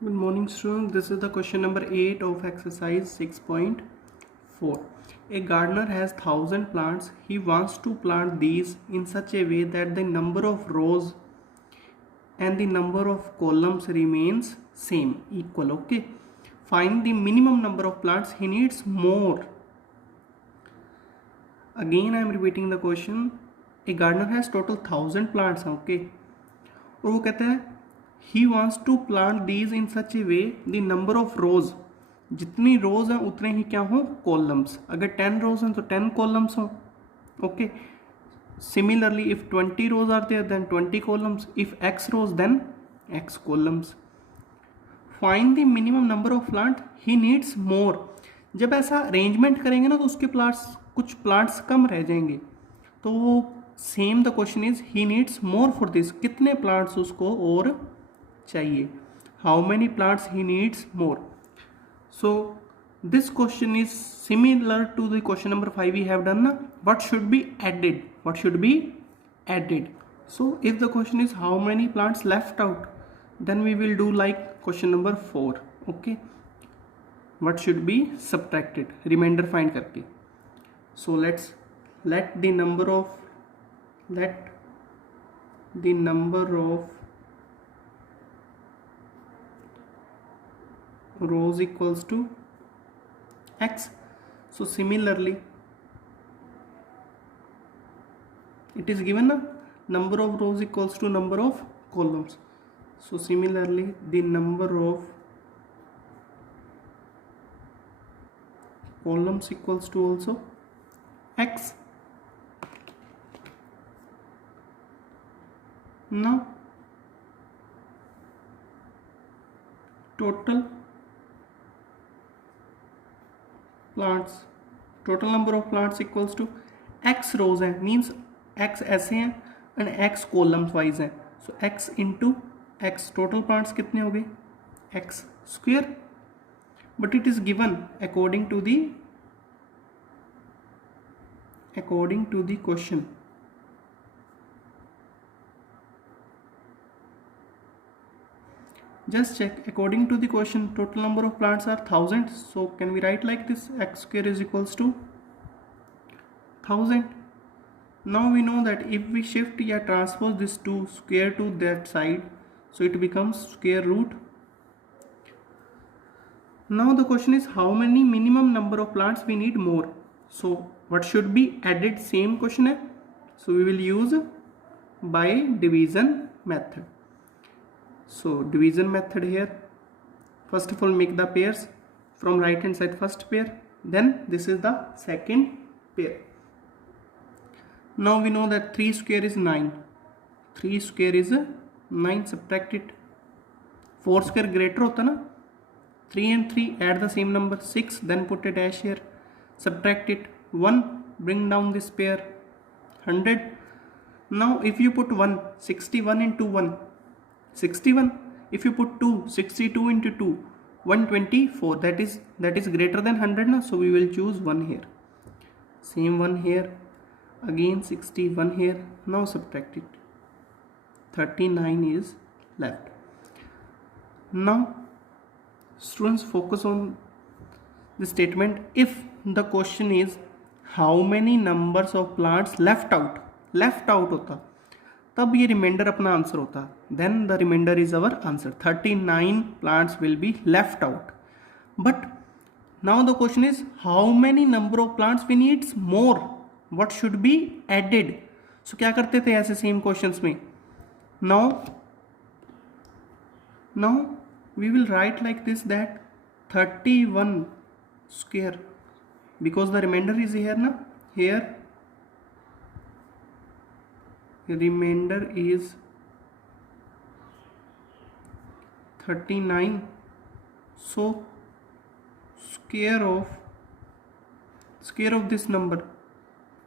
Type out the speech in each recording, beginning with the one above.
Good morning, students. This is the question number 8 of exercise 6.4. A gardener has 1,000 plants. He wants to plant these in such a way that the number of rows and the number of columns remains same, equal. Okay. Find the minimum number of plants. He needs more. Again, I am repeating the question. A gardener has total 1,000 plants. Okay. और वो कहता है he wants to plant these in such a way the number of rows, जितनी rows हैं उतने ही क्या हों columns. अगर 10 रोज हैं तो 10 कॉलम्स हों. Okay. Similarly if 20 rows are there then 20 columns. If x rows then x columns. Find the minimum number of plant. He needs more. जब ऐसा अरेंजमेंट करेंगे ना तो उसके प्लांट्स कुछ प्लांट्स कम रह जाएंगे. तो वो same the question is he needs more for this. कितने प्लांट्स उसको और चाहिए. How many plants he needs more. So this question is similar to the question number 5 we have done ना. What should be added. What should be added. So if the question is how many plants left out then we will do like question number 4. Okay. What should be subtracted reminder find करके. So let's let the number of rows equals to x. So similarly it is given na number of rows equals to number of columns. So similarly the number of columns equals to also x. Now total number of plants equals to x rows है, means x ऐसे हैं and x columns wise हैं. So x into x, total plants कितने हो गए x square. But it is given according to the question. Just check. According to the question, total number of plants are 1,000. So can we write like this? X square is equals to 1,000. Now we know that if we shift या transpose this to square to that side, so it becomes square root. Now the question is how many minimum number of plants we need more. So what should be added? Same question है. So we will use by division method. So division method here. First of all make the pairs from right hand side, first pair, then this is the second pair. Now we know that 3 square is 9. 3 square is 9. Subtract it. 4 square greater होता ना. 3 and 3 add the same number 6, then put a dash here. Subtract it. 1, bring down this pair 100. Now if you put 1, 61 into 1 61. If you put 2, 62 into 2 124. That is greater than 100 now. So we will choose 1 here. Same 1 here. Again 61 here. Now subtract it. 39 is left. Now students focus on the statement. If the question is how many numbers of plants left out होता तब ये reminder अपना answer होता. Then the reminder is our answer. 39 plants will be left out. But now the question is how many number of plants we needs more. What should be added. So क्या करते थे ऐसे same questions में. Now we will write like this that 31 square, because the reminder is here ना. Here remainder is 39. So square of this number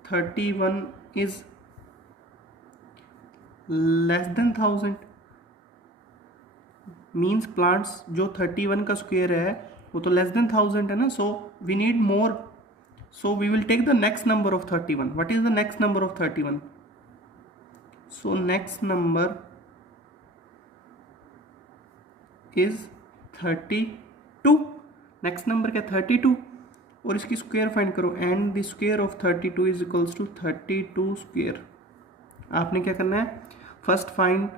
31 is less than 1000. means plants जो 31 का square है वो तो less than 1000 है ना. so we need more. so we will take the next number of 31. what is the next number of 31? So next number is 32, next number क्या 32 और इसकी स्क्वायर फाइंड करो and the square of 32 is equals to 32 square. आपने क्या करना है, first find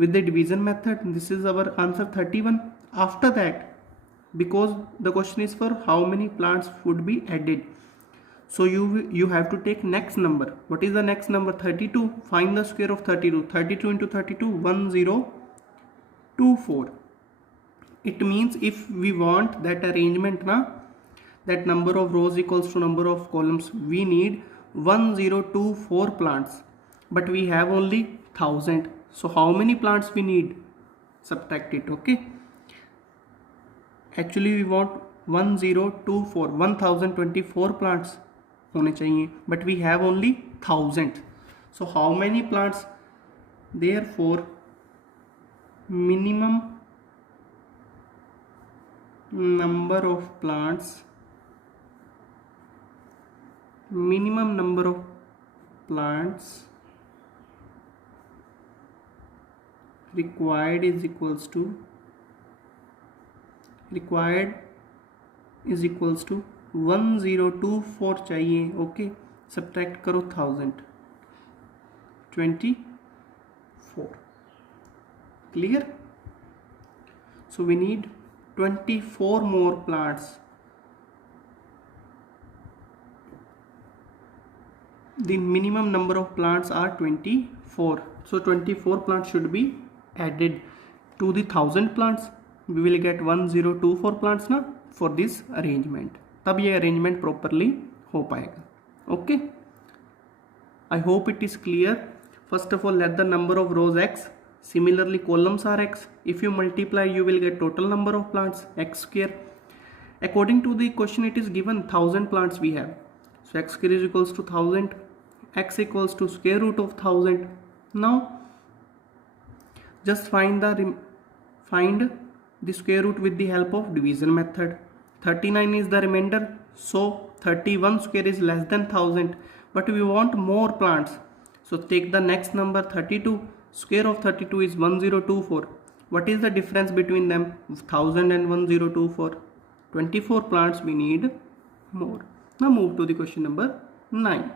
with the division method. This is our answer 31. After that, because the question is for how many plants would be added, so you have to take next number. What is the next number? 32. Find the square of 32. 32 into 32, 1024. It means if we want that arrangement na, that number of rows equals to number of columns, we need 1024 plants, but we have only 1000. So how many plants we need? Subtract it. Okay, actually we want 1024, 1024 plants होने चाहिए, but we have only 1000. So how many plants? Therefore minimum number of plants required is equals to 1024 चाहिए. Okay, subtract करो 1024. Clear? So we need 24 more plants. The minimum number of plants are 24. So 24 plants should be added to the 1000 plants. We will get 1024 plants ना for this arrangement. तब ये arrangement properly हो पाएगा. Okay. I hope it is clear. First of all, let the number of rows x. Similarly, columns are x. If you multiply, you will get total number of plants x square. According to the question, it is given 1000 plants we have. So x square is equals to 1000. X equals to square root of 1000. Now just find the square root with the help of division method. 39 is the remainder, so 31 square is less than 1000, but we want more plants, so take the next number 32. Square of 32 is 1024. What is the difference between them? 1000 and 1024. 24 plants we need more. Now move to the question number 9.